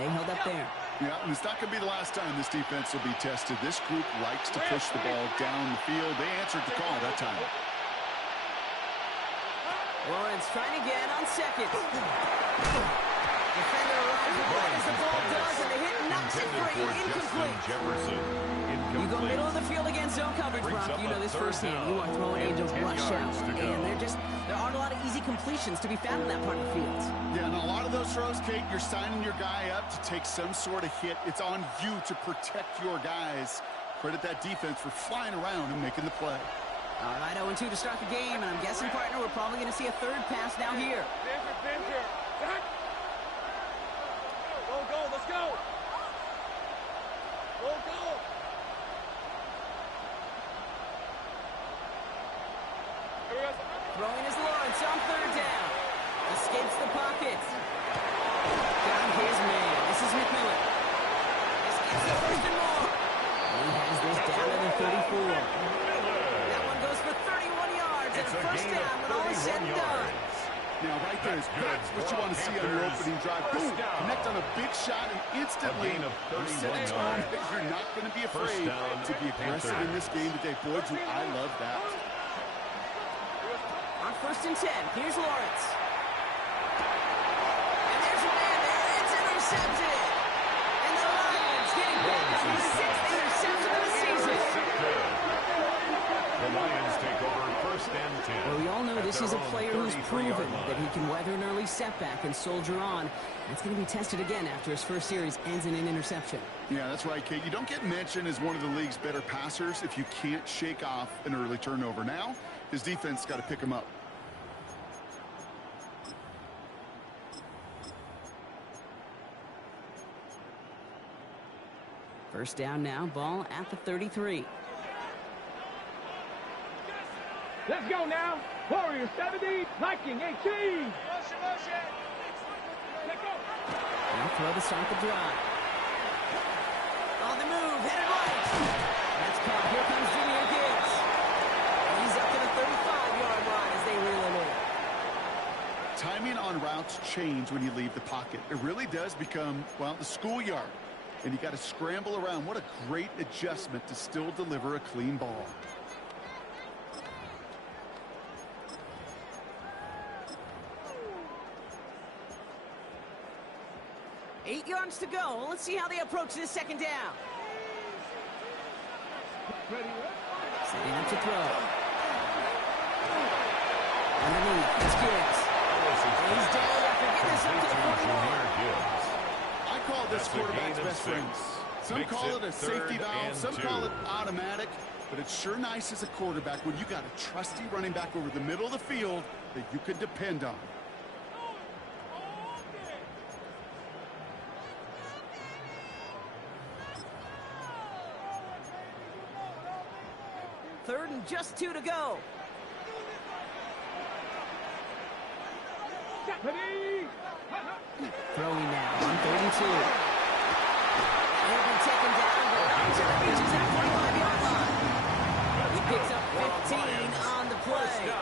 They held up there. Yeah, and it's not going to be the last time this defense will be tested. This group likes to push the ball down the field. They answered the call that time. Lawrence trying again on second. Defender arrives right as the ball does, and the hit knocks it free. Incomplete. You go middle of the field against zone coverage, Brock. You know this firsthand. You are throwing angels rush out. And there aren't a lot of easy completions to be found in that part of the field. Yeah, and a lot of those throws, Kate, you're signing your guy up to take some sort of hit. It's on you to protect your guys. Credit that defense for flying around and making the play. All right, 0-2 to start the game, and I'm guessing, partner, we're probably going to see a third pass now here. Go, let's go. Go. Throwing is Lawrence on third down. Escapes the pocket. Got his man. This is McMillan. Escapes the first and more. He has this down to the 34. That one goes for 31 yards and a first down when all is said and done. Now, right there is that's what you want to see on your opening drive. Boom! Connect on a big shot, and instantly you set a tone that you're not going to be afraid to be aggressive in this game today. Boy, do I love that. On 1st and 10, here's Lawrence. And there's a man there. It's intercepted. And the Lions getting back on their 6th interception of the season. The Lions take over 1st and 10. Well, we all know this is a player who's proven that he can weather an early setback and soldier on. That's going to be tested again after his first series ends in an interception. Yeah, that's right, Kate. You don't get mentioned as one of the league's better passers if you can't shake off an early turnover. Now, his defense got to pick him up. First down now, ball at the 33. Let's go now. Warriors 70, Viking 18. Now throw to start the drive. On the move, headed right. That's caught. Here comes Junior Gibbs. He's up to the 35-yard line as they reel him in. Timing on routes change when you leave the pocket. It really does become, well, the schoolyard. And you got to scramble around. What a great adjustment to still deliver a clean ball. Eight yards to go. Let's see how they approach this second down. Setting up to throw. Underneath, it's Gibbs. He's down after getting this up to the 41. I call this quarterback's best friends. Some call it a safety valve, some call it automatic, but it's sure nice as a quarterback when you got a trusty running back over the middle of the field that you can depend on. Third and just 2 to go. Throwing now on 32. He'll be taken down, but not until it reaches that 25-yard line. He picks up 15 on the play.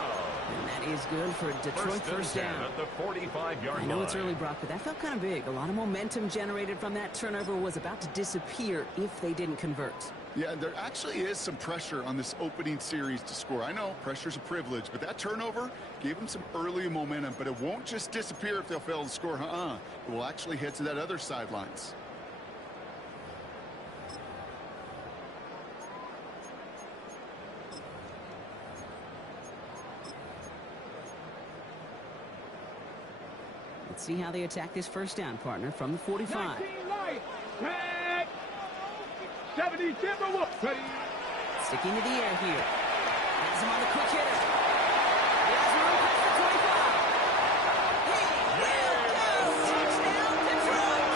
And that is good for Detroit first down. At the 45-yard line. I know it's early, Brock, but that felt kind of big. A lot of momentum generated from that turnover was about to disappear if they didn't convert. Yeah, there actually is some pressure on this opening series to score. I know pressure's a privilege, but that turnover gave them some early momentum, but it won't just disappear if they'll fail to score. It will actually head to that other sidelines. Let's see how they attack this first down, partner, from the 45. 70 Timberwolves. Sticking to the air here. Has him on the quick hitter. He has room past the 25. He will go. Touchdown, Detroit.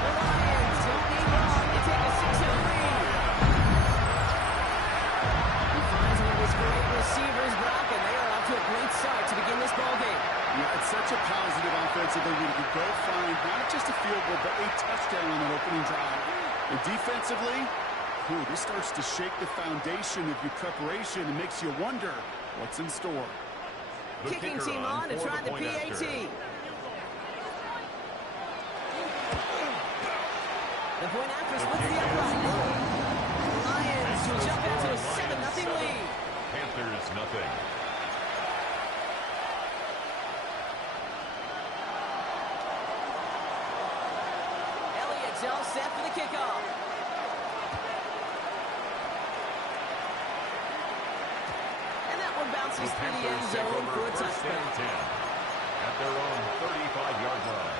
The Lions don't need long to take a 6-0 lead. He finds one of his great receivers, Brock, and they are off to a great start to begin this ballgame. Yeah, it's such a positive offensively when you can go find not just a field goal, but a touchdown on that opening drive. And defensively, this starts to shake the foundation of your preparation and makes you wonder what's in store. Kicking team on to try the PAT. The point after splits the upright. The Lions will jump out to a 7-0 lead. Panthers nothing. Elliott's all set for the kickoff. And that one bounces through the end zone for a touchdown. 10 at their own 35-yard line.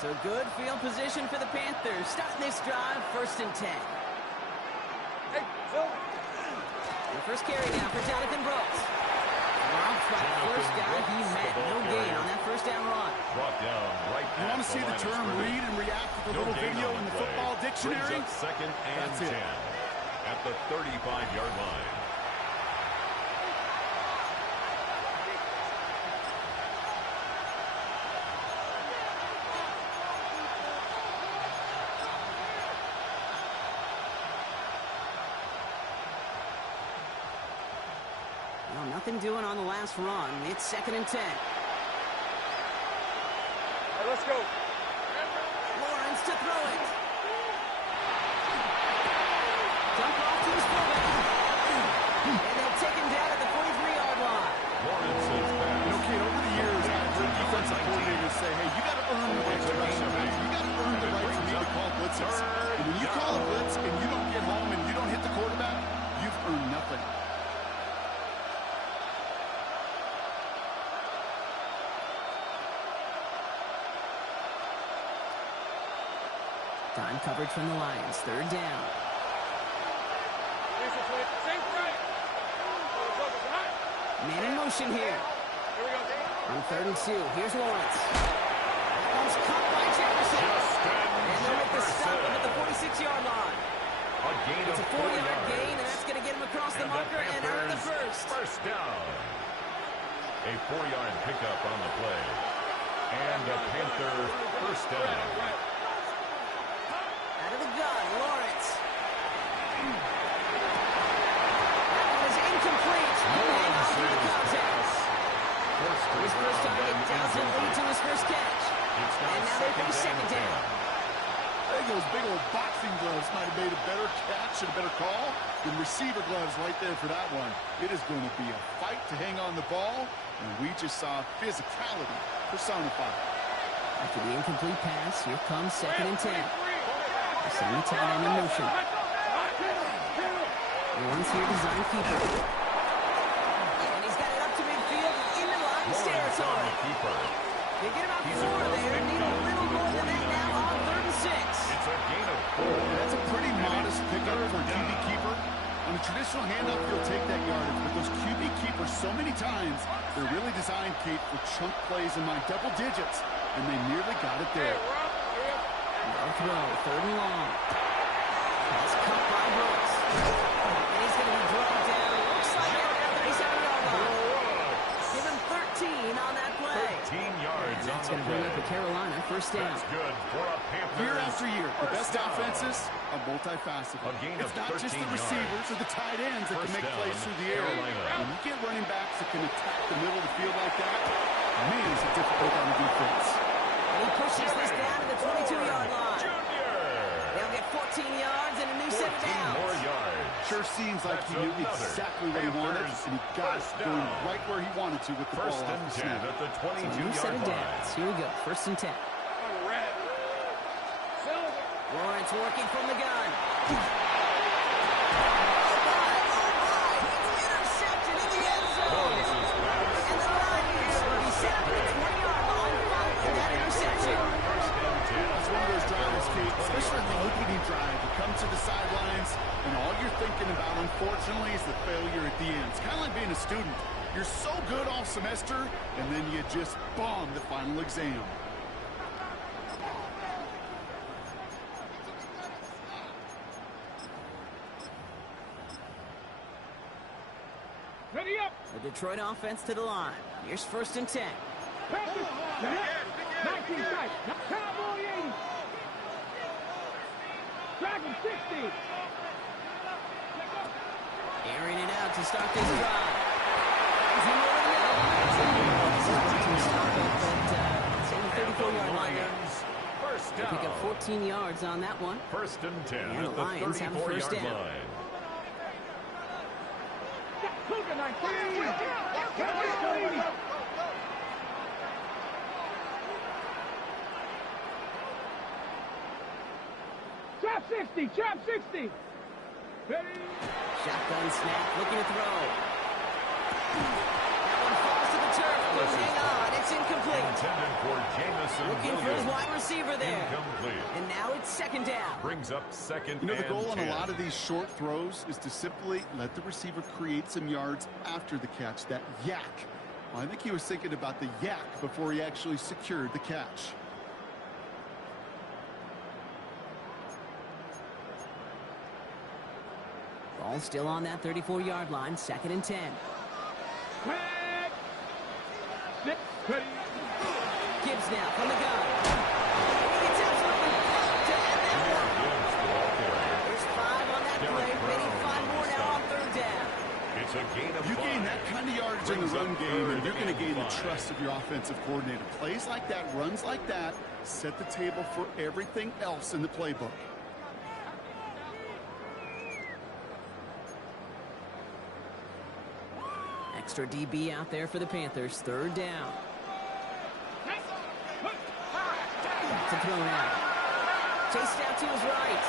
So good field position for the Panthers. Starting this drive, 1st and 10. The first carry now for Jonathan Brooks. Robbed by the first guy he met. No gain on that first down run. Brought down right. You want to see the term read and react with a little video in the football dictionary? Second and 10 at the 35-yard line. Well, nothing doing on the last run. It's 2nd and 10. Let's go. Lawrence to throw it. Dump off to his fullback. And they'll take him down at the 43-yard line. Lawrence is back. You know, kid, over the years, I've heard defensive coordinators say, hey, you got to earn the right to rush. You got to earn the right for me to call blitzes. And when you call a blitz and you don't get home and you don't hit the quarterback, you've earned nothing. Time coverage from the Lions. 3rd down. Man in motion here. On 3rd and 2. Here's Lawrence. Almost caught by Jefferson. And they'll make the stop at the 46-yard line. A gain It's of a 4 4-yard yards. gain, and that's going to get him across the marker and earn the first. First down. A 4-yard pickup on the play. And a Panther first down. Out of the gun, Lawrence. That one is incomplete. Hang on through the contest. His first target doesn't lead to his first catch. And now they face 2nd down. I think those big old boxing gloves might have made a better catch and a better call than receiver gloves right there for that one. It is going to be a fight to hang on the ball, and we just saw physicality personified. After the incomplete pass, here comes 2nd and 10. Send the tight end in motion. Lawrence here design keeper. And he's got it up to midfield into Lions territory. They get about 4 there and need a little more than that now on 3rd and 6. It's a gain of 4. That's a pretty modest pickup for a QB keeper. On a traditional handoff, you'll take that yardage, but those QB keepers, so many times, they're really designed, Kate, for chunk plays in my double digits, and they nearly got it there. No throw, 3rd and long. That's caught by Brooks. And he's going to be brought down. Looks like at the 37-yard line. Give him 13 on that play. 13 yards That's on going the to bring play. up the Carolina first down. That's good for a Panthers. Year after year, the best First down. offenses are multifaceted. A gain of It's not just 13 the receivers yards. or the tight ends that can First make down, plays through the air. Carolina. When you get running backs that can attack the middle of the field like that, man, is it difficult on the defense. And he pushes this down to the 22-yard line. Junior. They'll get 14 yards and a new set of 14 downs. more yards. Sure seems like he That's knew another exactly what he wanted, Panthers and he got it first going down. right where he wanted to with the First ball and off the 10 snap. at the So a new set 22-yard of line. downs. Here we go, 1st and 10. Lawrence working from the gun. Oh, it's intercepted in the end zone. And the Lions will be set up at the 20-yard line following that interception. First and 10. It's one of those drives, Kate, especially on the opening drive. You come to the sidelines, and all you're thinking about, unfortunately, is the failure at the end. It's kind of like being a student. You're so good all semester, and then you just bomb the final exam. Ready up. The Detroit offense to the line. Here's 1st and 10. Not Catching tight. Cowboy 80. Dragon 60. Airing it out to start this drive. This is going to stop it, but it's in the 34-yard line now. First They down. pick up 14 yards on that one. First and 10 And the at the Lions have a first 34-yard down. line. Cougar 19. Cowboy 80. Trap 60. Trap 60. Ready. Shotgun snap, looking to throw. That one falls to the turf, but hang on, it's incomplete. Intended for Jamison Looking for his Williams. wide receiver there. Incomplete. And now it's second down. Brings up second You know, the and goal on 10. a lot of these short throws is to simply let the receiver create some yards after the catch, that yak. Well, I think he was thinking about the yak before he actually secured the catch. Ball still on that 34-yard line, second and 10. Quick. Snip. Ready. Gibbs now from the gun. It's absolutely pumped to end that one. There's 5 on that play. They need 5 more now on third down. It's a gain of You 5. gain that kind of yardage in the Brings up run game, third and you're going to and gain the 5. trust of your offensive coordinator. Plays like that, runs like that, set the table for everything else in the playbook. Extra DB out there for the Panthers, third down. To throw now. Chased out to his right.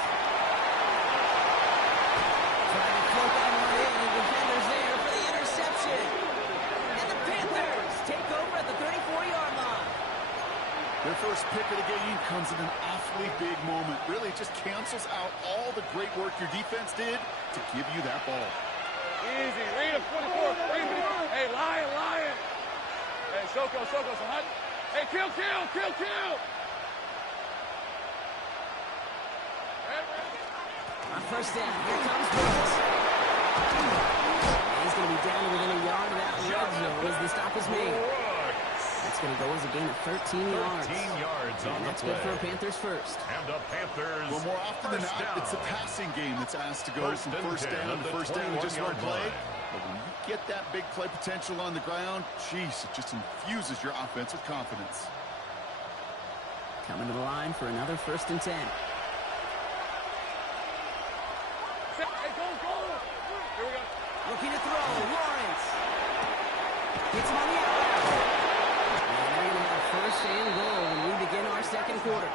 Trying to float that one in, and the defender's there for the interception. And the Panthers take over at the 34-yard line. Their first pick of the game comes in an awfully big moment. Really just cancels out all the great work your defense did to give you that ball. Easy. Read him, 24. Read him. Hey, Lion, Lion. Hey, Soko, some hot. Hey, kill. On first down, here comes Brooks. He's going to be down within a yard of that red zone as the stop is made. That's going to go as a gain of 13 yards. 13 yards on And the that's play. good for a Panthers first. And the Panthers. Well, more often than first not, down. it's the passing game that's asked to go First from and first 10 down at to the first down with just one 21-yard play. line. But when you get that big play potential on the ground, geez, it just infuses your offense with confidence. Coming to the line for another first and 10. Hey, go. Here we go. Looking to throw, Lawrence. Gets him on the out. And they're going to have first and goal when we begin our second quarter.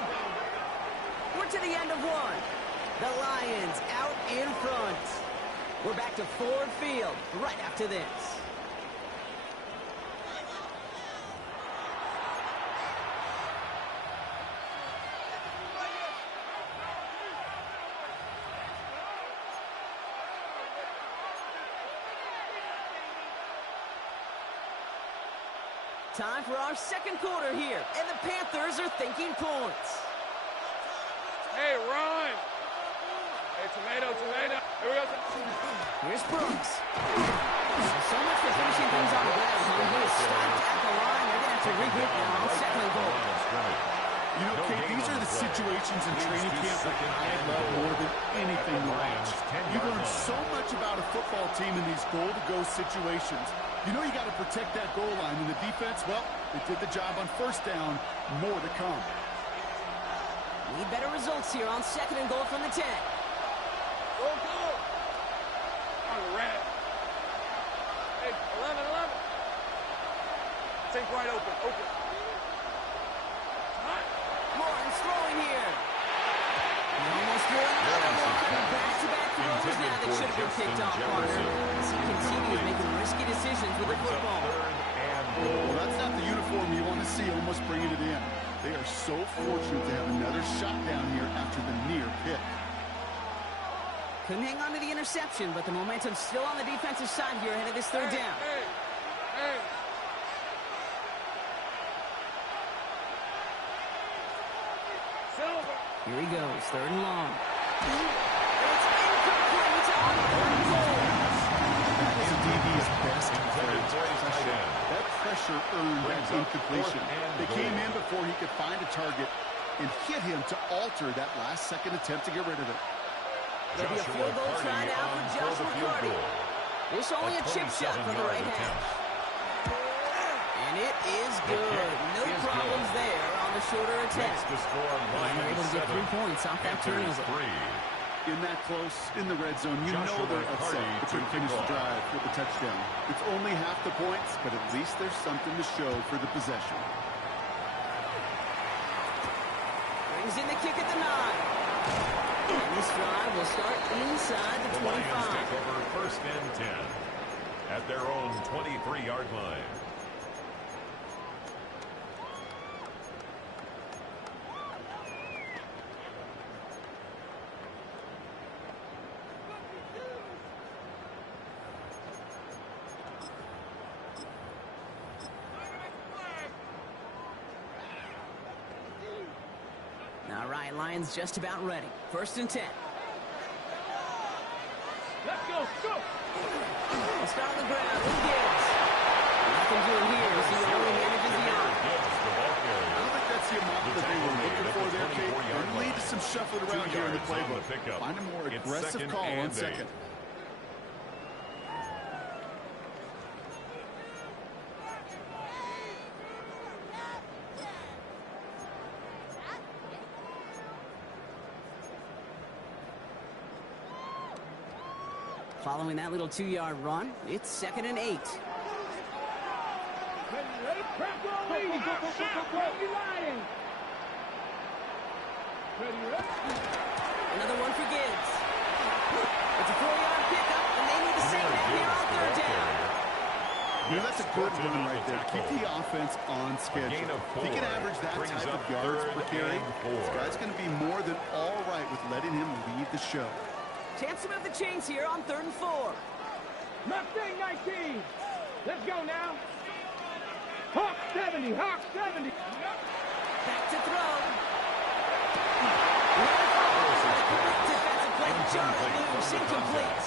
We're to the end of one. The Lions out in front. We're back to Ford Field right after this. Time for our second quarter here, and the Panthers are thinking points. Hey, run. Hey, tomato. Here we go. Here's Brooks. So much for finishing things on the ground. He is stopped at the line. They're going to have to regroup now on second and goal. You know, Kate, these are the situations in training camp that I love more than anything to watch. You learn so much about a football team in these goal-to-go situations. You know you got to protect that goal line, and the defense, well, they did the job on first down. More to come. Need better results here on second and goal from the 10. Go. On the red. Hey, 11. Think right open. Hot. Lawrence throwing here. He almost threw another one. Back-to-back throws now that should have been picked off, partner. As he continues making risky decisions with the football. Well, that's not the uniform you want to see almost bringing it in. They are so fortunate to have another shot down here after the near pick. Couldn't hang on to the interception, but the momentum's still on the defensive side here ahead of this third down. Hey. Silver. Here he goes, third and long. It's incomplete on third and goal. That was a DB's best phrase, pressure. That pressure earned that incompletion. They came in before he could find a target and hit him to alter that last-second attempt to get rid of it. There'll be a field goal try now for Josh McCarty. This only a chip shot from the right hash. And it is good. No problems there on the shorter attempt. They're able to get 3 points off that turnover. In that close, in the red zone, you know they're upset. They couldn't finish the drive with the touchdown. It's only half the points, but at least there's something to show for the possession. Brings in the kick at the 9. And this drive will start inside the 25. Lions take over 1st and 10 at their own 23-yard line. All right, Lions just about ready. 1st and 10. Let's go, go! We'll start on the ground with Gibbs. Nothing doing here as he only manages the arm. I don't think that's the amount that they were looking for there, Kate. They'll lead to some shuffling around here in the playbook. Find a more aggressive call on second. Following that little 2-yard run, it's 2nd and 8. Ready, crack all these! Ready, Lions! Ready, ready! Another one for Gibbs. It's a 4-yard pickup, and they need to save that here on 3rd down. You know, that's a good run right there. Keep the offense on schedule. If he can average that type of yards per carry, this guy's going to be more than all right with letting him lead the show. Chance to move the chains here on 3rd and 4. Mustang 19! Let's go now! Hawk 70! Hawk 70! Back to throw. Defensive play. Charlie moves incomplete.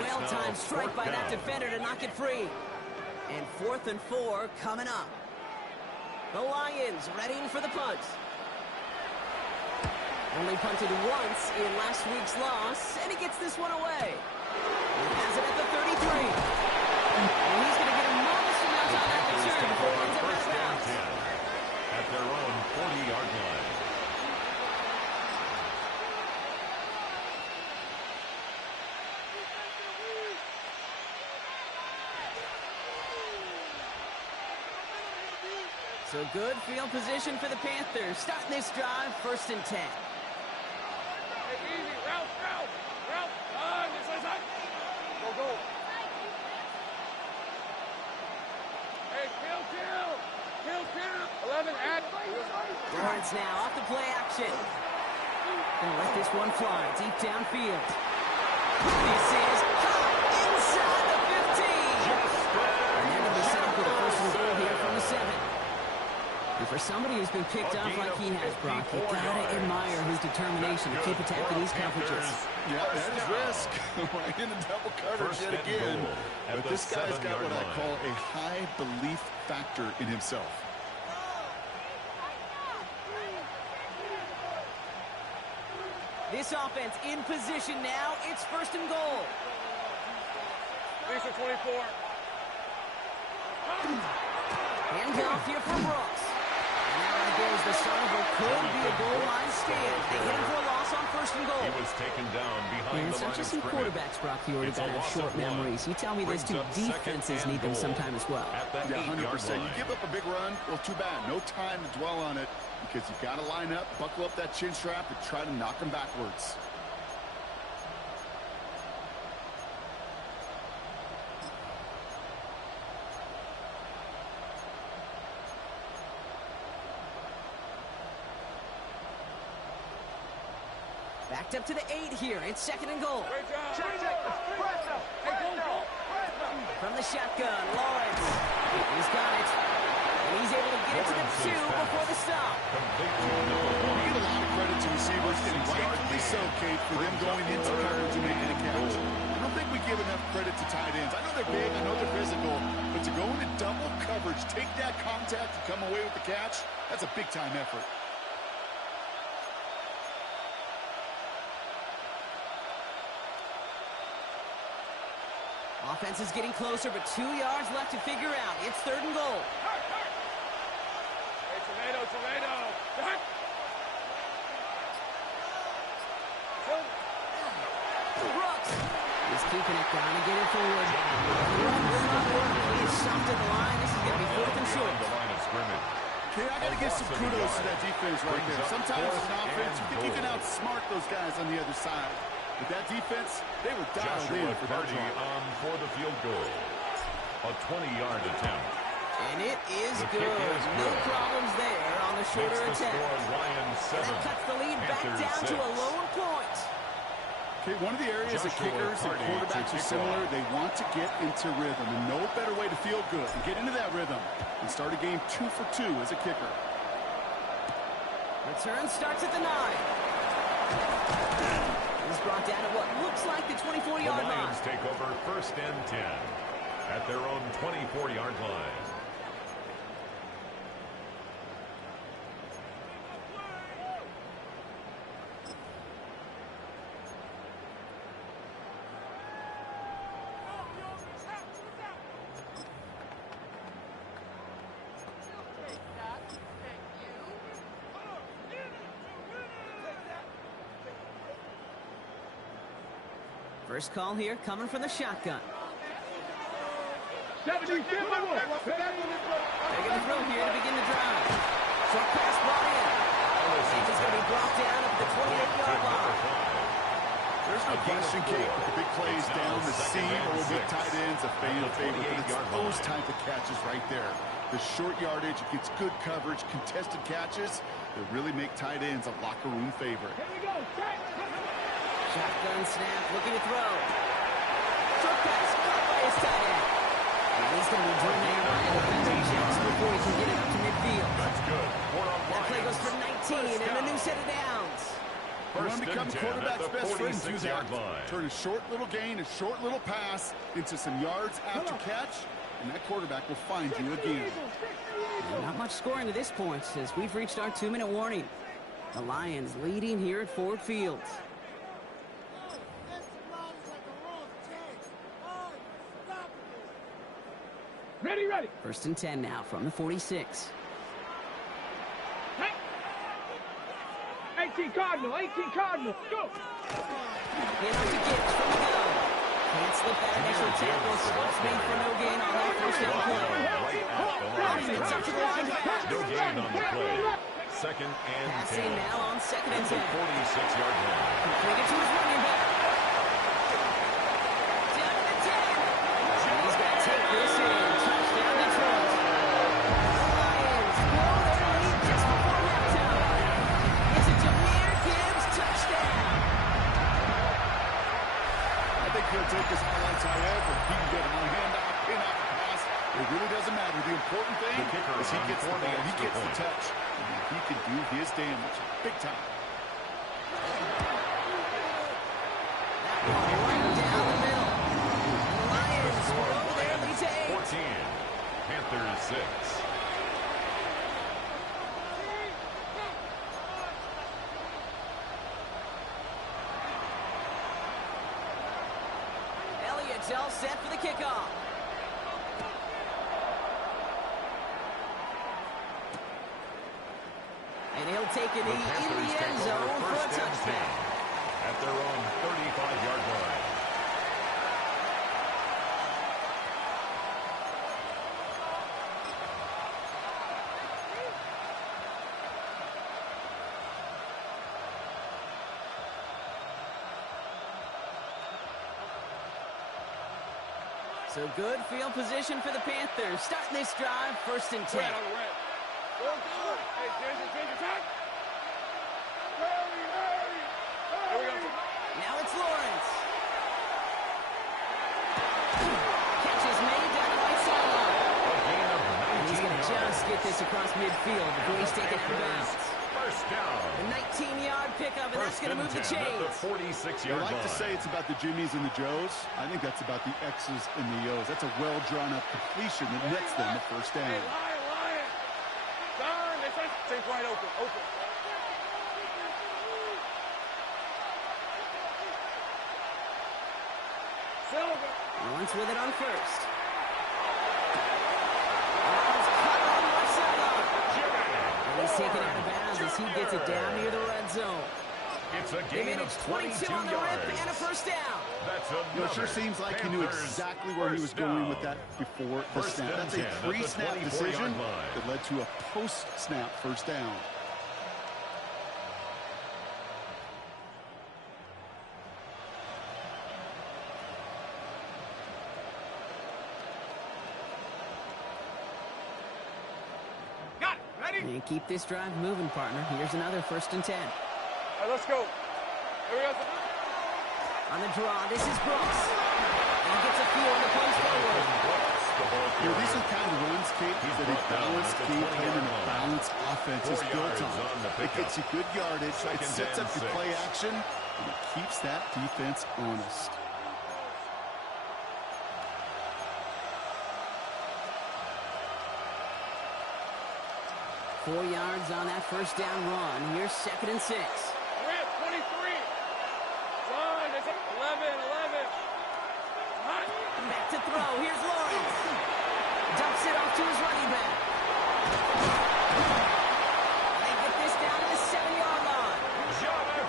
Well-timed strike by that defender to knock it free. And 4th and 4 coming up. The Lions readying for the punt. Only punted once in last week's loss, and he gets this one away. He has it at the 33. And he's going to get a modest amount on that return before he ends up out of bounds. At their own 40-yard line. So good field position for the Panthers. Starting this drive, 1st and 10. Easy, route. Go. Hey, kill. 11, add. Lawrence now off the play action. Gonna let this one fly deep downfield. This is caught inside the 15. And they're gonna be set up with a 1st and goal here from the 7. And for somebody who's been picked off like he has, Brock, you gotta admire his determination to keep attacking these coverages. Yeah, that is risk. Right in the double coverage yet again. But this guy's got what I call a high belief factor in himself. This offense in position now. It's 1st and goal. Lisa 24. Hands off here for Brooks. And now goes the start of what could be a goal line stand. They hit him for a loss on 1st and goal. He was taken down behind And the it's line not just of some scrimmage. quarterbacks, Brock, you already got to have short memories. You tell me this too. Defenses need them sometime as well. Yeah, 100%. You give up a big run, well, too bad. No time to dwell on it because you got to line up, buckle up that chin strap, and try to knock them backwards. Backed up to the 8 here. It's 2nd and goal. Great job. From the shotgun, Lawrence. He's got it. And he's able to get it to the 2 before the stop. We give a lot of credit to receivers, and rightfully so, Kate, for them going into coverage and making a catch. I don't think we give enough credit to tight ends. I know they're big, I know they're physical, but to go into double coverage, take that contact, and come away with the catch, that's a big-time effort. Offense is getting closer, but 2 yards left to figure out. It's 3rd and goal. Hey, tomato. Brooks is keeping it down and getting forward. The run will not work. He is stumped at the line. This is going to be 4th and short. The line of scrimmage. Okay, I got to give some kudos to that defense right there. Sometimes in offense, you think you can outsmart those guys on the other side. But that defense, they were dialed in for that Party drive. on for the field goal. A 20-yard attempt. And it is The good. kick is No good. problems there on the shorter Makes the attempt. score Lions 7. That cuts the lead back Panthers down to a 6. lone point. Okay, one of the areas that Joshua kickers and Party quarterbacks to are kick similar, off. they want to get into rhythm. And no better way to feel good and get into that rhythm and start a game 2 for 2 as a kicker. Return starts at the 9. He's brought down at what looks like the The 24-yard line. Lions take over 1st and 10 at their own 24-yard line. First call here coming from the shotgun. 70, They're going to throw here to begin the drive. Short pass brought in. And he's going to be brought down at the 28-yard line. There's no question, Kate, with the big plays down the seam or with tight ends, a fan favorite. But it's those type of catches right there. The short yardage, it gets good coverage, contested catches that really make tight ends a locker room favorite. Here we go. Shotgun snap, looking to throw. Short pass caught by his tight end. And he's going to be driven in by a just before he can get it up to midfield. That's good. That play goes for 19 and a new set of downs. You want First to become and 10 quarterback's at the best friend, do that. 46-yard line. Turn a short little gain, a short little pass into some yards after catch, and that quarterback will find you again. Not much scoring to this point as we've reached our 2-minute warning. The Lions leading here at Ford Field. Ready. 1st and 10 now from the 46. Hey. 18 Cardinal, go. Hands to Gibbs from the gun. Can't slip that initial tackle, so it's made for no gain on that 1st down play. Right at the line. Offense up to the line back. No gain on the play. 2nd and Passing 10. now on 2nd and It's a 10. 46-yard line. Completed to his running back. Down to the 10. He's going to take this in. Touchdown Detroit. Lions blow their lead just before halftime. It's a Jahmyr Gibbs touchdown. I think he'll take his highlights however he can get them on handoff, pin-off, pass. It really doesn't matter. The important thing The kicker is he on gets the for the ball, he extra gets the point. touch, and he can do his damage big time. Right down the middle. And the Lions blow their lead to 8. 14. Panthers 6. Elliott's all set for the kickoff. And he'll take it The in Panthers the take end over zone for a 1st and 10 touchdown. at their own 35-yard line. So good field position for the Panthers. Starting this drive, 1st and 10. Red on the red. Hey, Ginger, attack. Here we go. Now it's Lawrence. Catch is made down the right sideline. A gain of And he's 19 going to yards. just get this across midfield before he's taken out of bounds. First down. A 19-yard pickup, and that's going to move the chains. At the 46-yard I like line. to say it's about the Jimmies and the Joes. I think that's about the X's and the O's. That's a well-drawn-up completion that nets them the first down. Hey, Lion. Darn, they try to stay wide open. Silver. Lawrence with it on first. Lawrence cut on the left sideline. And he's taken out of bounds as he gets it down near the red zone. It's a They gain of managed 22 22 on the yards. rip and a first down. That's You know, it sure seems like he knew exactly where he was going with that before the First snap. and That's 10 a at the pre-snap 24-yard decision line. that led to a post-snap first down. Got it. Ready? And keep this drive moving, partner. Here's another 1st and 10. All right, let's go. Here we go. On the draw, this is Brooks. And he gets a few on the post forward. You know, these are the kind of runs, Kate, that a balanced game plan and a balanced offense is 4 built yards on. on the It pickup. gets you good yardage, it Second sets and up your 6. play action, and it keeps that defense honest. Four yards on that first down run. Here's 2nd and 6. We're at 23. Son, it's 11. Hot. Back to throw. Here's Lawrence. Dumps it off to his running back. And they get this down to the 7-yard line.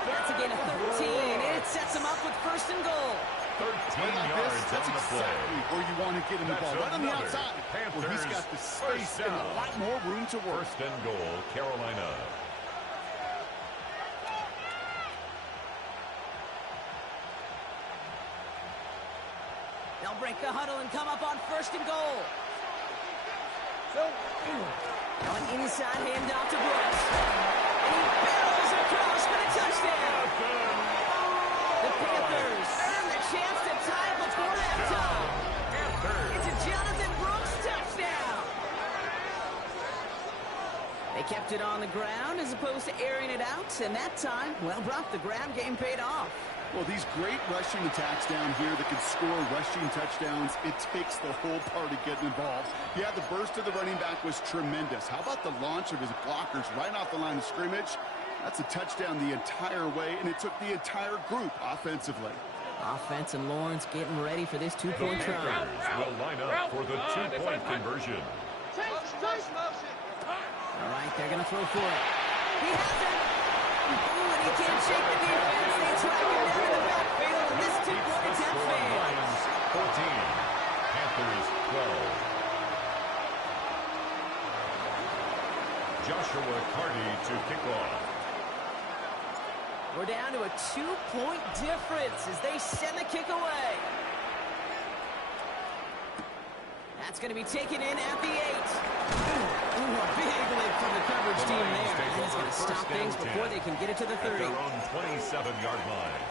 That's a gain of 13. And it sets them up with 1st and goal. 13 Like yards this, that's on the play. exactly where you want to get him the That's ball. Right on the another outside, where he's got the Panthers space first and a down. lot more room to work. First and goal, Carolina. They'll break the huddle and come up on 1st and goal. Going inside, handoff to Brooks. And he barrels across for the touchdown. The Panthers earn the chance to tie it before halftime. It's a Jonathan Brooks touchdown. They kept it on the ground as opposed to airing it out, and that time, well, Brock, the ground game paid off. Well, these great rushing attacks down here that can score rushing touchdowns, it takes the whole party getting involved. Yeah, the burst of the running back was tremendous. How about the launch of his blockers right off the line of scrimmage? That's a touchdown the entire way, and it took the entire group offensively. Offense and Lawrence getting ready for this two-point try. Panthers will line up for the two-point conversion. All right, they're going to throw for it. He has it. Ooh, and he can't shake the defense. They track him down in the backfield, and this two-point attempt fails. Lions 14, Panthers 12. Joshua Carty to kick off. We're down to a 2-point difference as they send the kick away. That's going to be taken in at the 8. Ooh, a big lift from the coverage team there. And he's going to stop things before they can get it to the 30. At their own 27-yard line.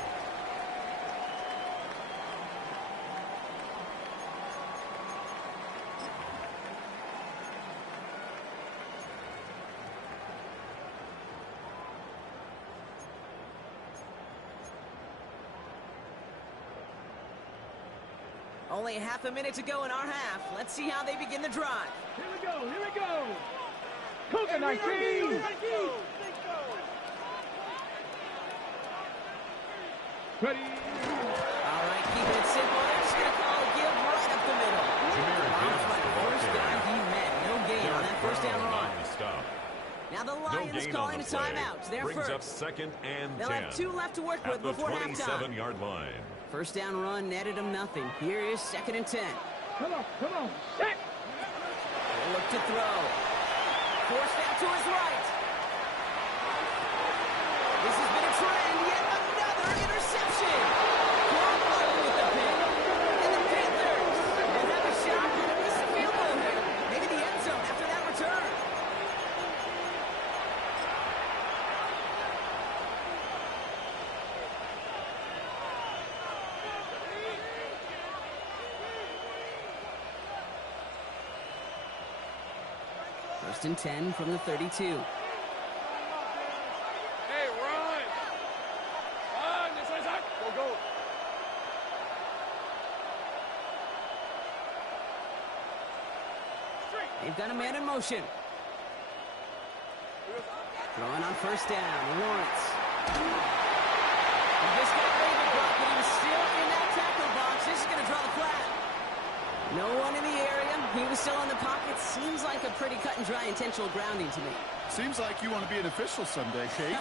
Only half a minute to go in our half. Let's see how they begin the drive. Here we go. Cougar 19. Ready. All right, keeping it simple. They're just going to call a give right up the middle. Lawrence by the first guy he met. No gain on that first down run. Now the Lions calling a timeout. They're Brings up first. 2nd and 10. They'll have 2 left to work with At the before halftime. 27-yard line. First down run netted them nothing. Here is 2nd and 10. Come on. Set. Look to throw. Forced out to his right. This has been a trend. Yet another interception. Brock with the pick. And the Panthers will have a shot at a missed field goal here. Maybe the end zone after that return. First and 10 from the 32. They've got a man in motion. Throwing on first down. Lawrence. He just got ready to block, but he was still in that tackle box. This is going to draw the flag. No one in the area. He was still in the pocket. Seems like a pretty cut and dry intentional grounding to me. Seems like you want to be an official someday, Kate.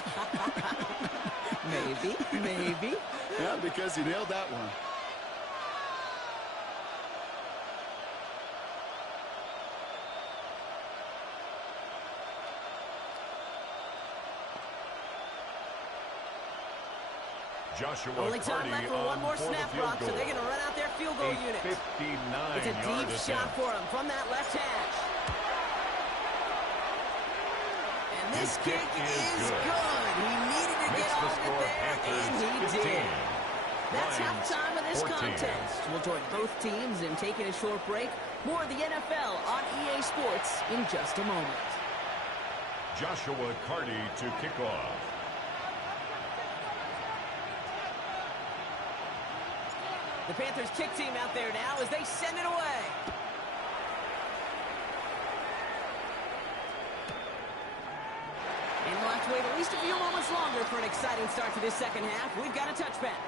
Maybe. Yeah, because you nailed that one. Joshua Only time left for one more snap, Brock, so they're going to run out their field goal unit. It's a deep shot for him from that left hash. And this kick is good. He needed to get off it there, and he did. That's halftime of this contest. We'll join both teams in taking a short break. More of the NFL on EA Sports in just a moment. Joshua Carty to kick off. The Panthers kick team out there now as they send it away. And we'll have to wait at least a few moments longer for an exciting start to this second half. We've got a touchback.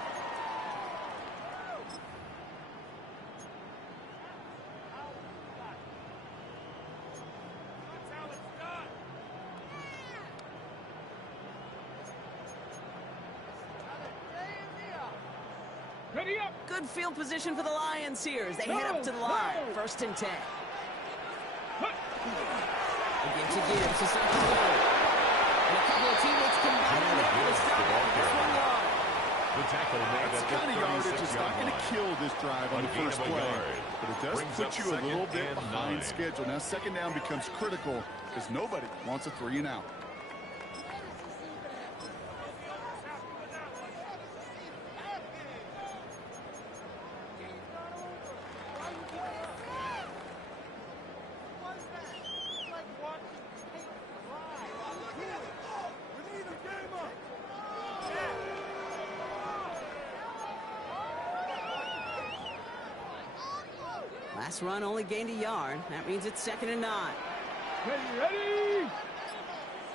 Ready up. Good field position for the Lions here as they head up to the line. 1st and 10. Again to Gibbs to start the goal. And a couple of teammates combining there for the stop after this 1 yard. The tackle made It's at kind of the yardage. It's 36-yard not going to line. kill this drive on the first Gain of a play. yard. But it does Brings put up you a little second bit and behind 9. schedule. Now, second down becomes critical because nobody wants a 3 and out. Last run only gained a yard. That means it's 2nd and 9. Ready.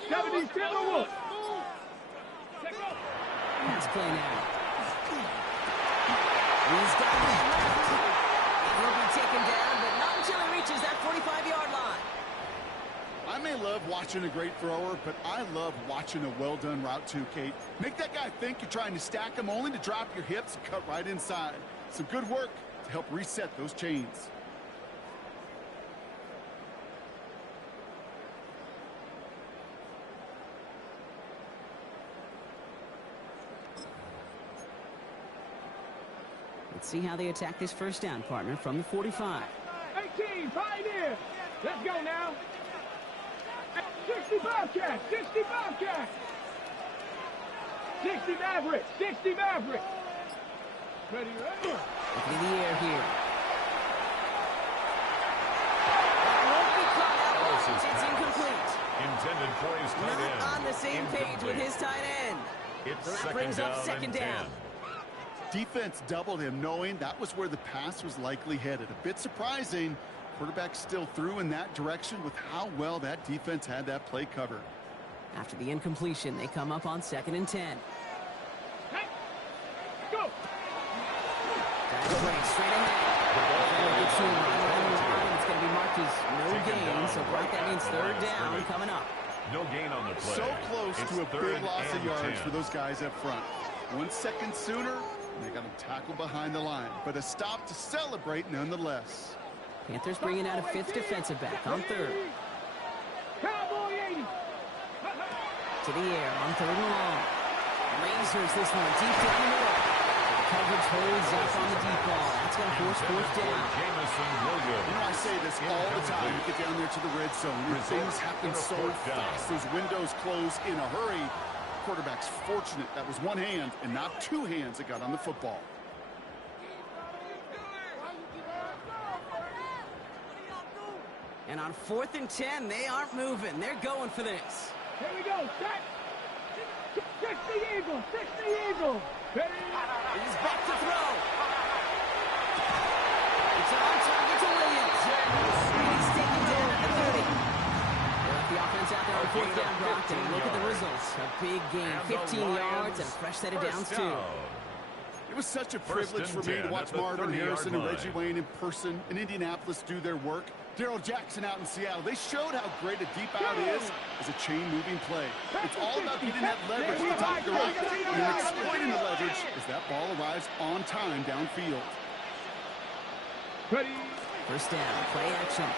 77 Wolf. Pass play now. He's got that left. He'll be taken down, but not until he reaches that 45-yard line. I may love watching a great thrower, but I love watching a well-done route too, Kate. Make that guy think you're trying to stack him only to drop your hips and cut right inside. Some good work to help reset those chains. Let's see how they attack this first down, partner, from the 45. 18, Pioneer. Let's go now. 60 Bobcat, 60 Bobcat. 60 Maverick, 60 Maverick. Ready. Looking in the air here. That won't be caught out. It's incomplete. Intended for his tight end. Not on the same page with his tight end. It's So that brings up second down. Defense doubled him, knowing that was where the pass was likely headed. A bit surprising. Quarterback still threw in that direction with how well that defense had that play covered. After the incompletion, they come up on 2nd and 10. Hey, go. That's right, straight ahead. Gets to him right around the line. It's going to be marked as no gain. So, Brock, that means 3rd down coming up. No gain on the play. So close It's to a big 3rd loss of and yards 10. for those guys up front. 1 second sooner, and they got him tackled behind the line. But a stop to celebrate nonetheless. Panthers bringing out a 5th defensive back on 3rd. Cowboy 80. To the air on 3rd and long. Lasers this one deep down the middle. The coverage holds up on the deep ball. That's going to force 4th down. Jamison Williams. You know, I say this all the time. You get down there to the red zone, and things happen so fast. Those windows close in a hurry. Quarterback's fortunate that was one hand and not two hands that got on the football. And on 4th and 10, they aren't moving. They're going for this. Here we go. Set. 60 Eagle. 60 Eagle. Ready. He's back to throw. It's on target to Williams. He's taken down at the offense out there on fourth down, Brock, and look at the results. A big gain, 15 yards, and a fresh set of downs, too. It was such a privilege for me to watch Marvin Harrison and Reggie Wayne in person in Indianapolis do their work. Daryl Jackson out in Seattle. They showed how great a deep out is as a chain-moving play. It's all about getting that leverage at the top of the route and exploiting the leverage as that ball arrives on time downfield. Ready. First down, play action.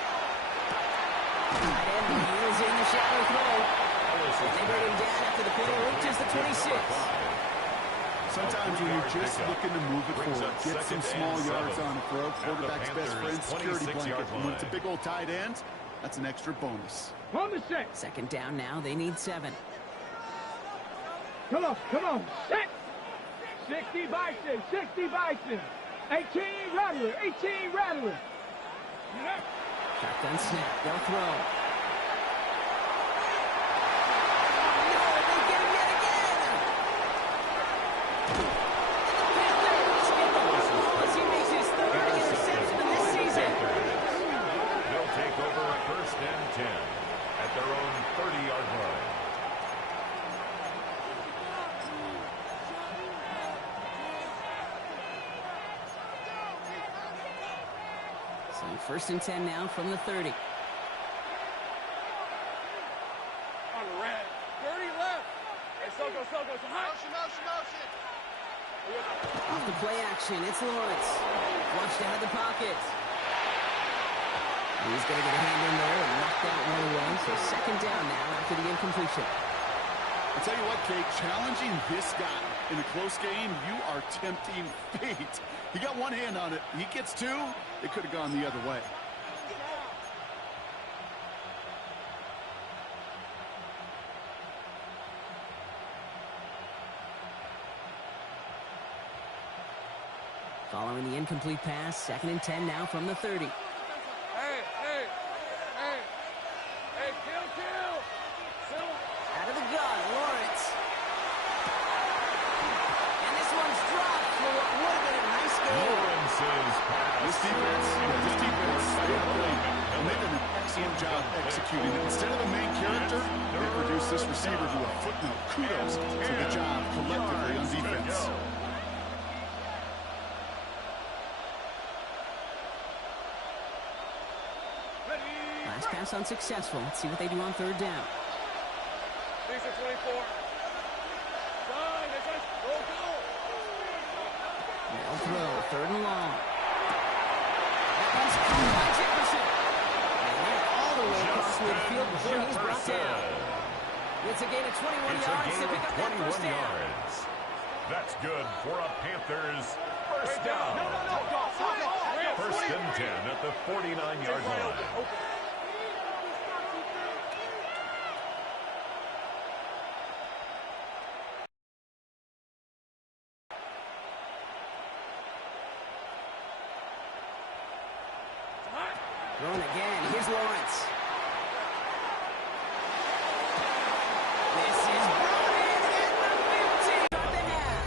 Tight end heels in the shallow throw. And they bring him down after the play reaches the 26. Sometimes when you're just looking to move it forward, get some small yards on the throw, quarterback's best friend, security blanket. And when it's a big old tight end, that's an extra bonus. On the set. Second down now, they need 7. Come on, set. 60 Bison, 60 Bison. 18 Rattler, 18 Rattler. Shotgun snap, they'll throw. First and 10 now from the 30. On the red. 30 left. Hey, Soko, so high. Motion. Off the play action, it's Lawrence. Flushed out of the pocket. He's going to get a hand in there and knock that one away. So second down now after the incompletion. I'll tell you what, Kate, challenging this guy in a close game, you are tempting fate. He got one hand on it. He gets two. It could have gone the other way. Following the incomplete pass, second and 10 now from the 30. Hey, kill. Out of the gun, Lawrence. And this one's dropped for what would have been a nice game. Lawrence's pass. This defense, and they've done an excellent job executing it. Instead of the main character, they produced this receiver to a footnote. Kudos to the job collectively on defense. Last pass unsuccessful. Let's see what they do on third down. 24. They'll throw, third and long. That one's caught by Jefferson. And they're all the way across midfield before he's brought down. It's a gain of 21 yards to pick up that first down. That's good for a Panthers first down. First and 10 at the 49-yard line. Thrown again. Here's Lawrence. This is brought in at the 15 of the half.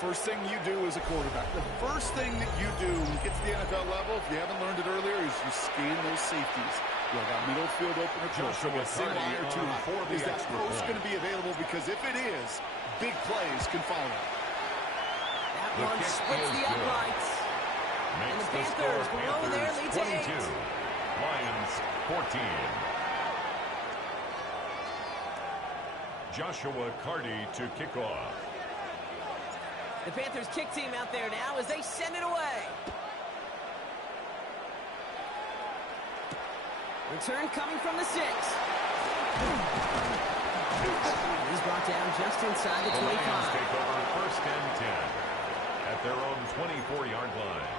First thing you do as a quarterback, the first thing that you do when you get to the NFL level, if you haven't learned it earlier, is you scan those safeties. You got middle field open or close. A single eye or two high. Is that post going to be available? Because if it is, big plays can follow. That one splits the uprights. And the Panthers blow their lead to 8. 22. Lions 14. Joshua Carty to kick off. The Panthers kick team out there now as they send it away. Return coming from the 6. He's brought down just inside the 25. The Lions take over first and 10 at their own 24-yard line.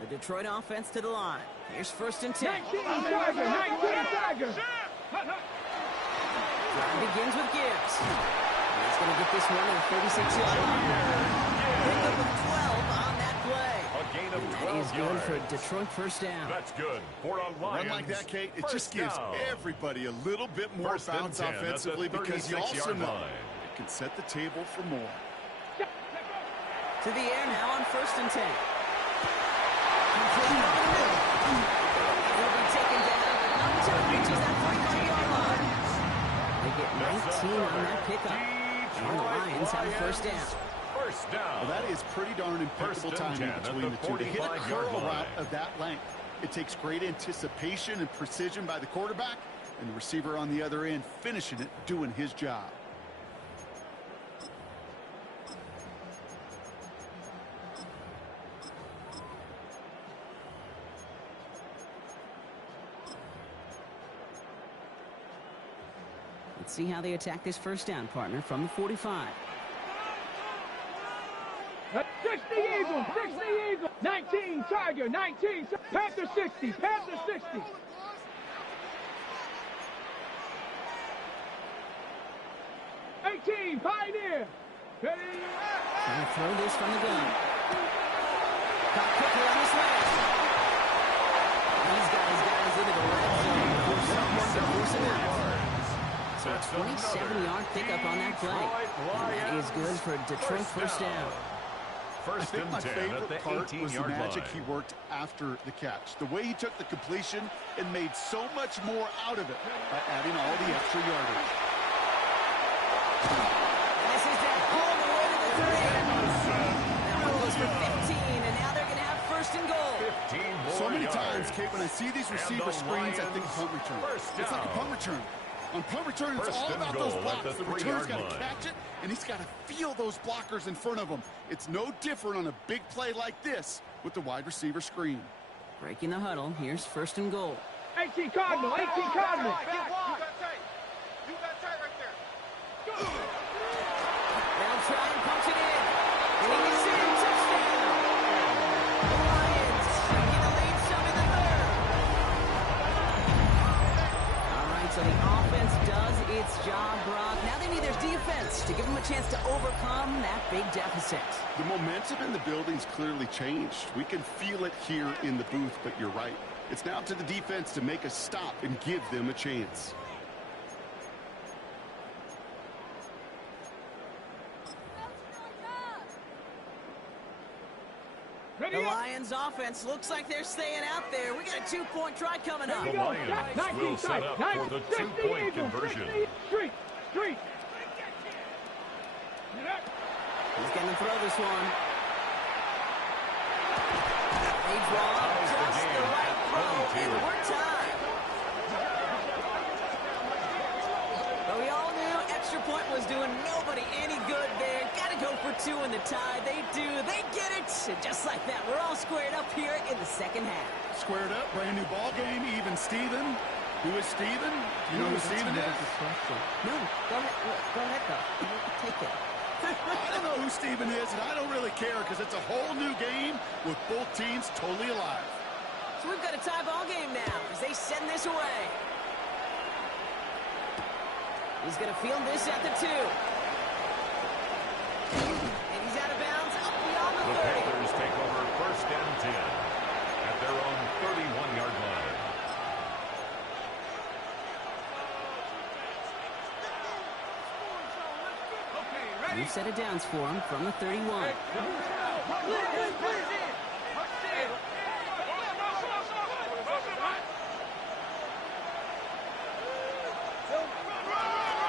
The Detroit offense to the line. Here's first and 10. 19 Tiger. Drive begins with Gibbs. And he's going to get this one at the 36-yard line. Pick up with 12 on that play. A gain of of That 12 is good yards. for Detroit first down. That's good for a A Lions. run like that, Kate, it first just gives down. everybody a little bit more First and bounce 10 at the offensively because you also 36-yard know line. it can set the table for more. To the air now on 1st and 10. Completed over the middle. He'll be taken down, but not until it reaches that 45-yard line. They get 19 on that pickup. And the Lions have a first down. First down. Well, that is pretty darn impeccable First and timing 10 at between the the two. To hit a 45-yard curl line. route of that length, it takes great anticipation and precision by the quarterback, and the receiver on the other end finishing it, doing his job. Let's see how they attack this first down, partner, from the 45. 60 Eagles, 60 Eagles. 19 Tiger, 19. Panther 60, Panther 60. Pioneer. Ready? Trying to throw this from the gun. Caught quickly on the slant. These guys got us into the red zone before someone could force him out. So a 27-yard pickup on that play. And that is good for Detroit first down. I First think and my 10 at favorite the part was the 18-yard magic line. he worked after the catch. The way he took the completion and made so much more out of it by adding all the extra yardage. And this is that all the way to the 3. That one goes for 15, and now they're going to have first and goal. 15 more So many yards. times, Kate, when I see these receiver the screens, I think Lions punt return. first It's like a down. punt return. On punt return, it's First all and about those goal at blocks. the The return's 3-yard got line. to catch it, and he's got to feel those blockers in front of him. It's no different on a big play like this with the wide receiver screen. Breaking the huddle. Here's first and goal. 18 Cardinal, 18 Cardinal. They'll try and punch it in. And he's in. Touchdown. The Lions taking the lead some in the third. All right, so the offense does its job, Brock. Now they need their defense to give them a chance to overcome that big deficit. The momentum in the building's clearly changed. We can feel it here in the booth, but you're right. It's now to the defense to make a stop and give them a chance. The Lions offense looks like they're staying out there. We got a 2-point try coming up. The Lions will set up for the 2-point conversion. Street. He's going to throw this one. They draw up just the right throw, and we're tied. But we all knew extra point was doing nobody any good there. Got to go for 2 in the tie. They do. They get it. And just like that, we're all squared up here in the second half. Squared up, brand new ball game, even Steven. Who is Steven? You know who Steven is? No, go ahead. Go ahead, though. Take it. I don't know who Steven is, and I don't really care because it's a whole new game with both teams totally alive. So we've got a tie ball game now as they send this away. He's going to field this at the 2. And he's out of bounds up beyond the 30. The Panthers take over first and 10 at their own 31-yard line. New set of downs for him from the 31.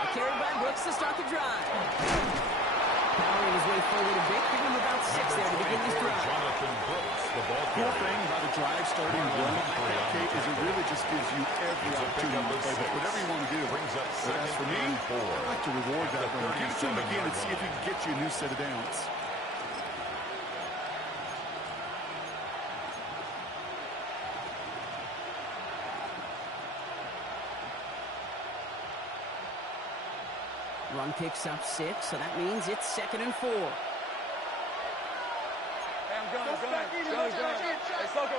Carried by Brooks to start the drive. Powering his way forward a bit, give him about 6 there to begin this drive. Jonathan Brooks, the ball Cool carrier. thing about a drive starting run like that, Kate, is it really just gives you every opportunity to play with whatever you want to do. Brings up But as for me, second and 4. I'd like to reward that At the run. Give it to him again and 37-yard see if he can get you a new set of downs. Run picks up 6, so that means it's 2nd and 4. Hey, I'm gunning. Hey, Soko.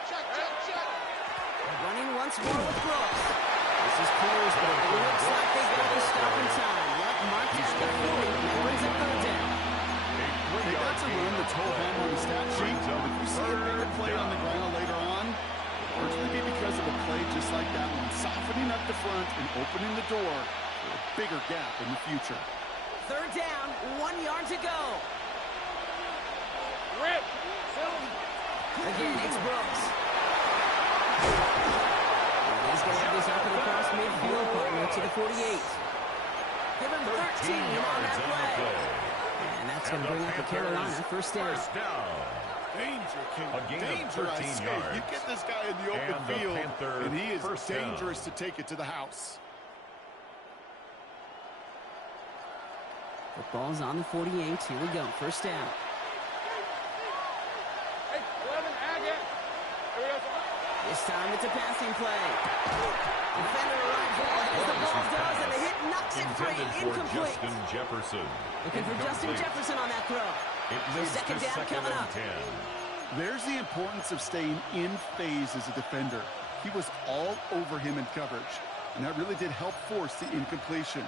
Running once more with Brooks. This is close, but it looks like they got this stop in time. Yep, marked down the 40, and that brings up 3rd down. 8 That's a run that's whole hand on the stat sheet. But if you see a bigger play on the ground later on, largely be because of a play just like that one, softening up the front and opening the door for a bigger gap in the future. Third down, 1 yard to go. Rip. Again, it's Brooks. And he's going to have this up and across midfield, partner to the 48. Give him 13 on that play. And that's going to bring up a Carolina first down. Danger, King. A gain of Danger, 13 I say. yards. You get this guy in the open And the field, Panther and he is first down. dangerous to take it to the house. Football's on the 48. Here we go. First down. Hey, 11, Agate. Here we go. This time it's a passing play. Defender arrives as the ball does, and the hit knocks it free. Intended for Incomplete. Justin Jefferson. Looking for Justin Jefferson on that throw. It moves Second to down second coming and up. 10. There's the importance of staying in phase as a defender. He was all over him in coverage, and that really did help force the incompletion.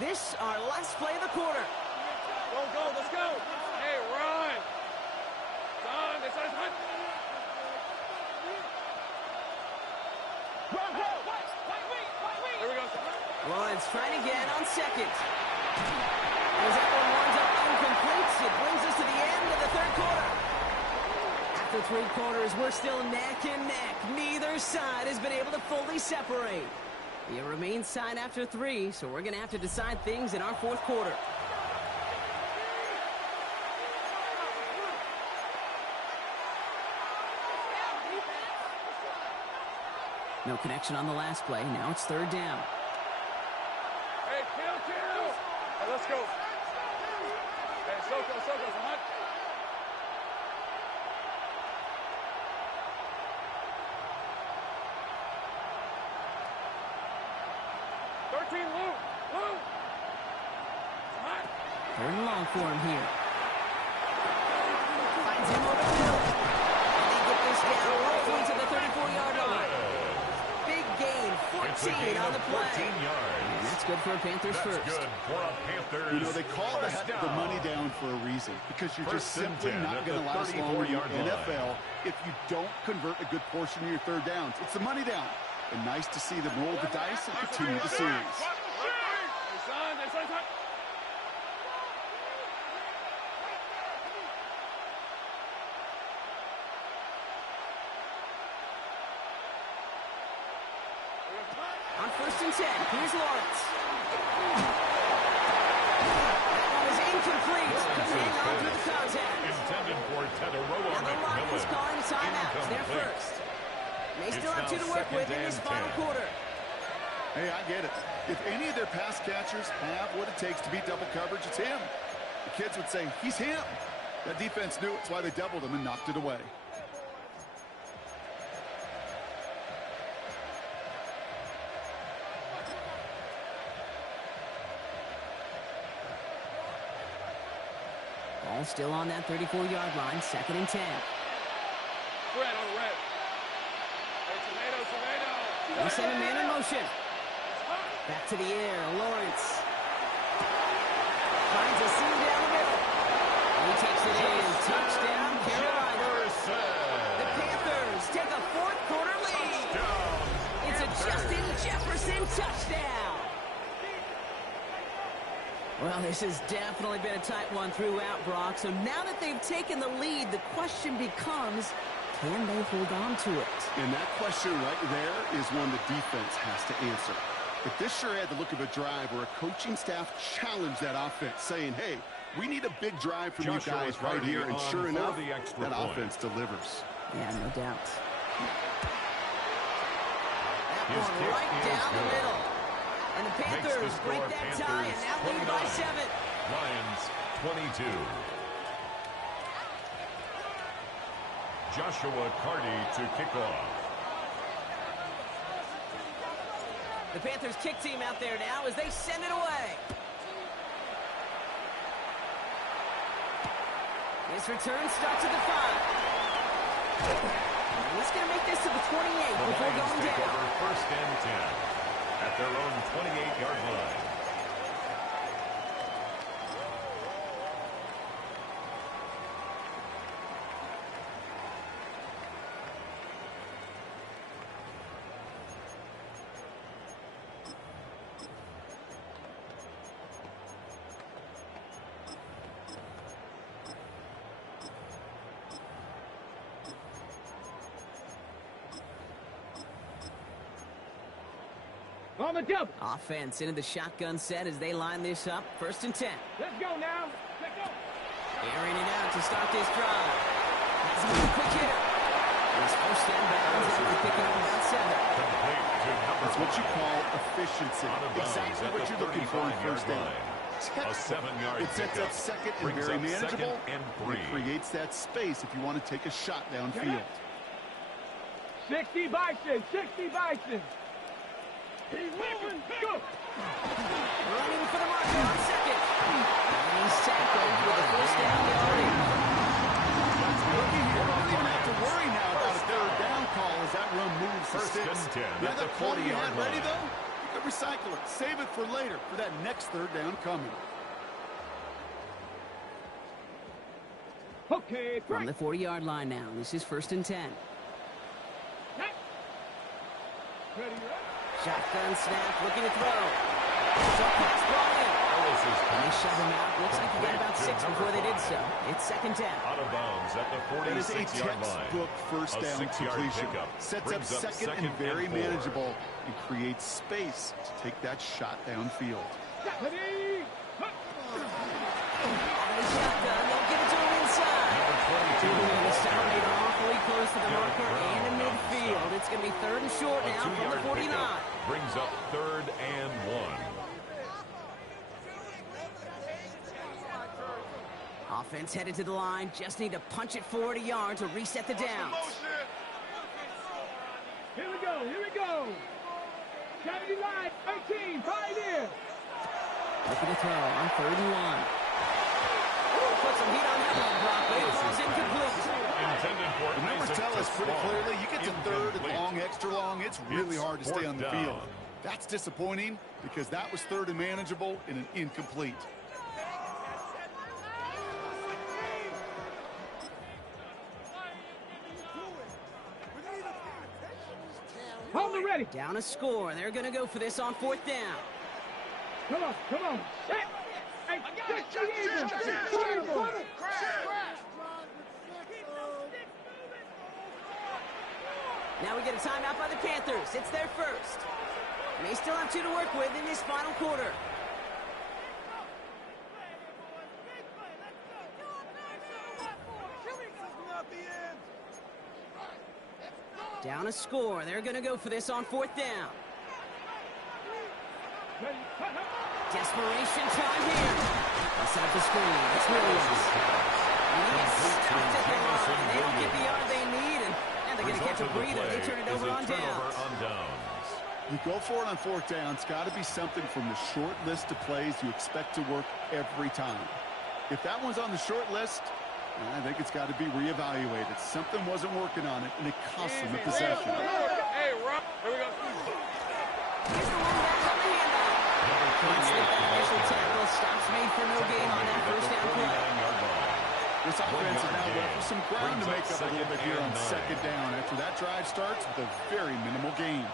This, our last play of the quarter. Go, let's go. Hey, run. Son, this is hot. Run, go. Here we go. Lawrence trying again on second. As that one winds up incomplete, it brings us to the end of the third quarter. After 3 quarters, we're still neck and neck. Neither side has been able to fully separate. It remains tied after 3, so we're going to have to decide things in our fourth quarter. No connection on the last play. Now it's third down. Hey, kill. Hey, let's go. Hey, Soko, some hot. Third and long for him here. Finds him over the middle. And they get this down roughly to the 34-yard line. Big gain, 14 on the play. 14 yards. And that's good for a Panthers That's first. good for a Panthers. You know, they call the money down for a reason, because you're just simply not going to last long in the NFL if you don't convert a good portion of your third downs. It's the money down. And nice to see them roll the dice and continue the series. On first and 10, here's Lawrence. That one was incomplete. Couldn't hang on through the contact. Intended for Tataroa Now the Lions McMillan. calling timeouts. They're first. They still have 2 to work with in this final quarter. Hey, I get it. If any of their pass catchers have what it takes to beat double coverage, it's him. The kids would say, he's him. That defense knew it's why they doubled him and knocked it away. Ball still on that 34-yard line, second and 10. Red on red. Hey, tomato. They send a man in motion. Back to the air, Lawrence. Finds a seam down the middle. He takes it in. Touchdown, Carolina. The Panthers take a fourth quarter lead. It's a Justin Jefferson touchdown. Well, this has definitely been a tight one throughout, Brock. So now that they've taken the lead, the question becomes, can they hold on to it? And that question right there is one the defense has to answer. But this sure had the look of a drive where a coaching staff challenged that offense, saying, hey, we need a big drive from you guys right here. And sure enough, that offense delivers. Yeah, no doubt. That one right down the middle. And the Panthers break that tie and now lead by 7. Lions 22. Joshua Carty to kick off. The Panthers kick team out there now as they send it away. This return starts at the 5. And he's going to make this to the 28 before Lions going take down. over first and 10 at their own 28-yard line. On the double. Offense into the shotgun set as they line this up. First and 10. Let's go now. Let's go. Airing it out to start this drive. Has him with a quick hitter. His first down bounds after picking up about 7. Complete to number That's what you 5. call efficiency. Out of bounds Exactly at what the you're looking for in 35-yard first down. line. A Textbook. 7-yard It sets pickup. up second and Brings very up second manageable. and It 3. creates that space if you want to take a shot downfield. 60 Bison. 60 Bison. He's moving. Go. Running for the marker on second. And he's tackled with the first down yardage. Looking here, we don't even have to worry now about a third down call as that run moves to First 6. and 10 Yeah, at that the play you 40-yard had ready, line. though, you could recycle it. Save it for later for that next third down coming. Okay, From the 40-yard line now. This is first and 10. Ready, Shotgun snap, looking to throw. Short pass brought in. And they shove him out. Looks like he got about 6 before they did so. It's second down. Out of bounds at the That is a 46-yard line. textbook first A down 6-yard completion. pickup. Sets up Brings up second and second very and 4. manageable and creates space to take that shot downfield. ready. And the shotgun, they'll give it to him inside. Number 22. It's made awfully close to the marker and in midfield. It's going to be third and short A now from the 2-yard 49. pickup brings up third and 1. Offense headed to the line. Just need to punch it forward a yard to reset the downs. Here we go. Here we go. 70 line. 18. Pioneer. Looking to throw on third and 1. Put some heat on that one, Brock, but it falls incomplete. Intended for The numbers Isaac tell us pretty Truswell. clearly, you get to third and Incomplete. long, extra long, it's really It's hard to stay on the fourth down. field. That's disappointing because that was third and manageable and an incomplete. Hold it ready. Down a score. They're going to go for this on fourth down. Come on. Come on. Set. Hey, 60 even. Incredible. Now we get a timeout by the Panthers. It's their first. And they still have 2 to work with in this final quarter. Down a score. They're going to go for this on fourth down. Desperation time here. They'll set up the screen. It's Williams. And he gets stopped at the line. They don't get the yard they need, and they're going to catch a breather. They turn it over on downs. You go for it on fourth down. It's got to be something from the short list of plays you expect to work every time. If that one's on the short list, I think it's got to be reevaluated. Something wasn't working on it, and it cost them the possession. Hey, Rob. Here we go. Here's the one back on the handoff. Can't slip that initial tackle. Stops made for no gain on that first down play. This offense is now left with some ground to make up a little bit here on second down after that drive starts with a very minimal gain.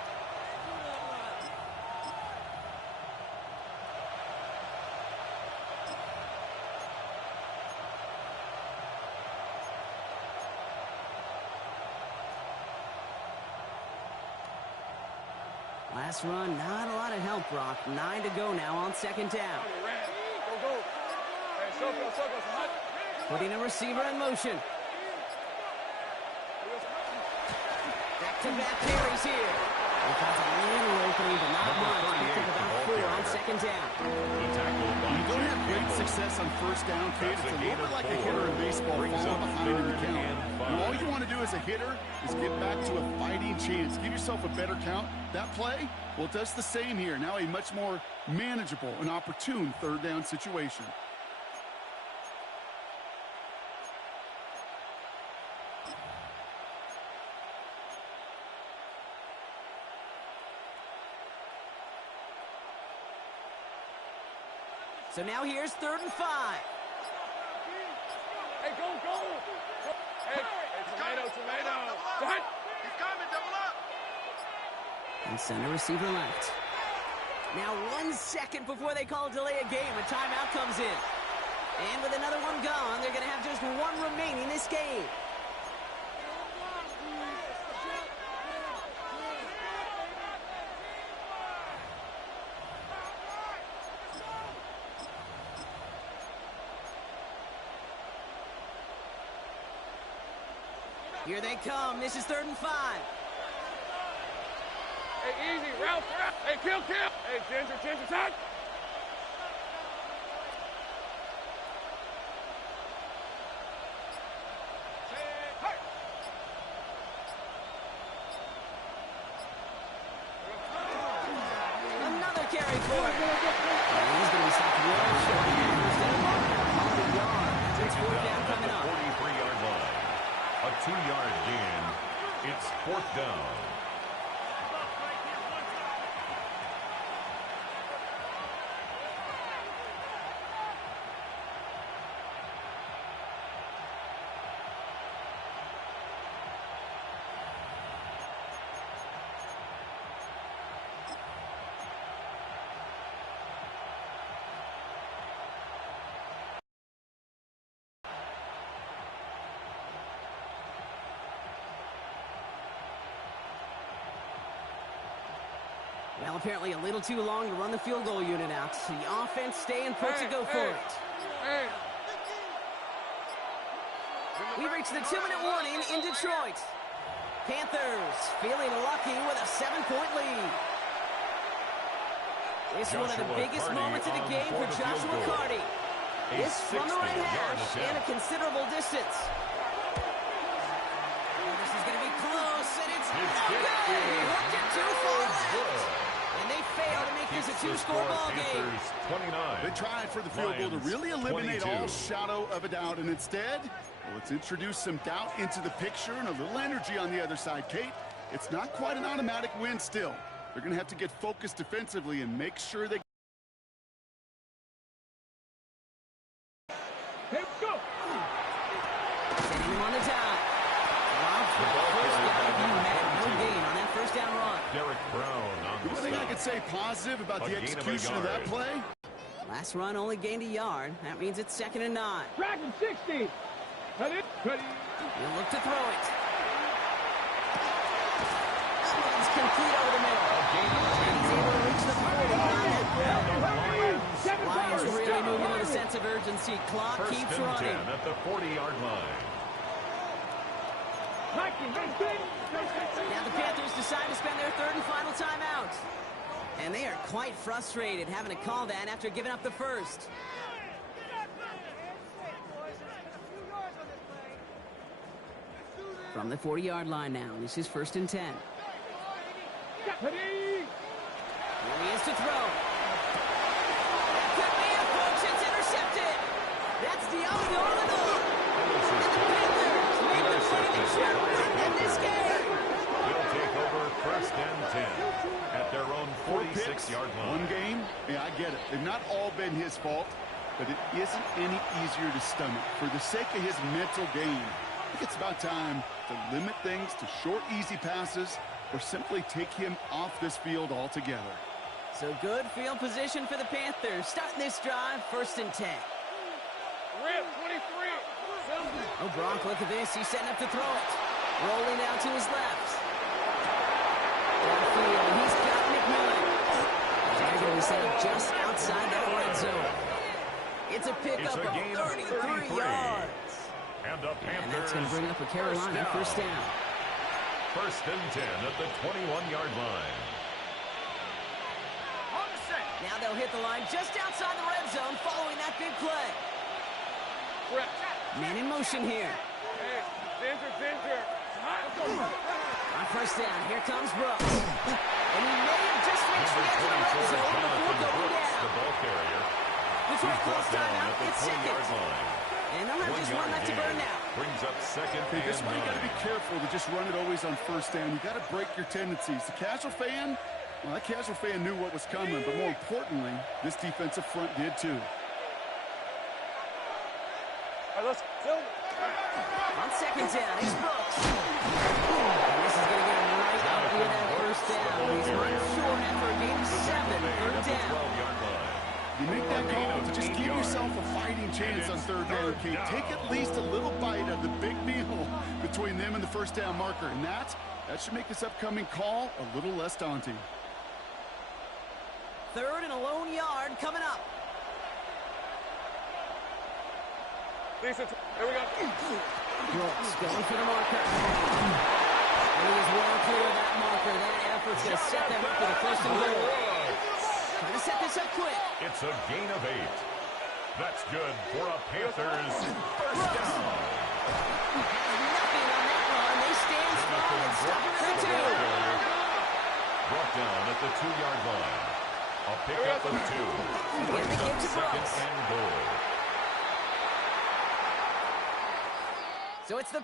Last run, not a lot of help, Brock. 9 to go now on second down. Go. Hey, Soko, some hot. Putting a receiver in motion. Back-to-back carries here. He finds a little opening, but not much. Picked up about 4 on second down. When you don't have great success on first down, Kate, it's a little bit like a hitter in baseball falling behind in the count. And all you want to do as a hitter is get back to a fighting chance. Give yourself a better count. That play, well, it does the same here. Now a much more manageable and opportune third down situation. So now here's 3rd and 5. Hey, go, go. Hey, tomato. Cut. He's coming, double up. And center receiver left. Now 1 second before they call a delay of game, a timeout comes in. And with another one gone, they're going to have just one remaining this game. Here they come. This is 3rd and 5. Hey, easy, route. Hey, kill. Hey, Ginger, touch. Another carry forward. He's going to be stopped real short. Instead of a yard. It's 4th down coming up. 43-yard line. A 2-yard gain. It's 4th down. Well, apparently a little too long to run the field goal unit out. The offense staying put to go for it. Hey. We reach the 2-minute warning in Detroit. Panthers feeling lucky with a 7-point lead. It's one of the biggest moments of the game for Joshua Carty. This from the right hash and a considerable distance. Oh, this is going to be close, and it's okay. He hooked it too far left. And they fail to make this a 2-score ball game. 29. They tried for the field goal to really eliminate 22. all shadow of a doubt, and instead, well, let's introduce some doubt into the picture and a little energy on the other side. Kate, it's not quite an automatic win still. They're going to have to get focused defensively and make sure they... Here we go. Sending him on the dime. Rob for the first down. He had no gain on that 1st down run. Derek Brown on the One thing I stop. could say positive about A the gain of a execution of that yard. play, Last run only gained a yard. That means it's 2nd and 9. Dragon 60. Cut it. He'll look to throw it. That one's complete over the middle. And he's able to reach the 40 on that grab. Lions really moving with a sense of urgency. Clock 1st keeps and running. 10 at the 40-yard line. Now the Panthers decide to spend their 3rd and final timeout. And they are quite frustrated having to call that after giving up the 1st. From the 40-yard line now, this is 1st and 10. Here he is to throw. Could be a punch. It's intercepted. That's Diallo on the door. Panthers make the play to try to win this game. Will take over 1st and 10 at their own 46-yard line. one game, yeah, I get it. They've not all been his fault, but it isn't any easier to stomach. For the sake of his mental game, I think it's about time to limit things to short, easy passes or simply take him off this field altogether. So good field position for the Panthers. Starting this drive, 1st and 10. Rip, 23. Oh, Brock, look at this. He's setting up to throw it. Rolling out to his left. Downfield, he's got McMillan. They're going to be set up just outside that red zone. It's a pickup of gain of 33 yards. And the Panthers. And that's going to bring up a Carolina 1st down. 1st and 10 at the 21-yard line. Now they'll hit the line just outside the red zone following that big play. Man in motion here. Hey, Ginger. On 1st down, here comes Brooks. And he may have just reached the edge of the red zone before going The down. ball carrier. Detroit calls Brought down timeout. at the It's 20-yard 2nd. line. And they'll have just 1 left to burn now. Brings up 2nd Okay, this is and why you got to be 9. careful to just run it always on 1st down. You got to break your tendencies. The casual fan, well, that casual fan knew what was coming, but more importantly, this defensive front did too. right, let's go. On second down, he's Brooks. And this is going to get him right up near that first down. He's run short after a game of 7, third down. You make that call to just give yourself a fighting chance on third down, Keith. Take at least a little bite of the big meal between them and the first down marker. And that should make this upcoming call a little less daunting. Third and a lone yard coming up. Decent. Here we go. Brooks going for the marker. And he is well clear of that marker. That effort's going to set them up for the first and goal. Trying to set this up quick. It's a gain of 8. That's good for a Panthers first down. Nothing on that run. They stand strong and stop it for 2. Brought down at the 2-yard line. A pickup of 2. Again, the kick to Second Brooks. and goal. So it's the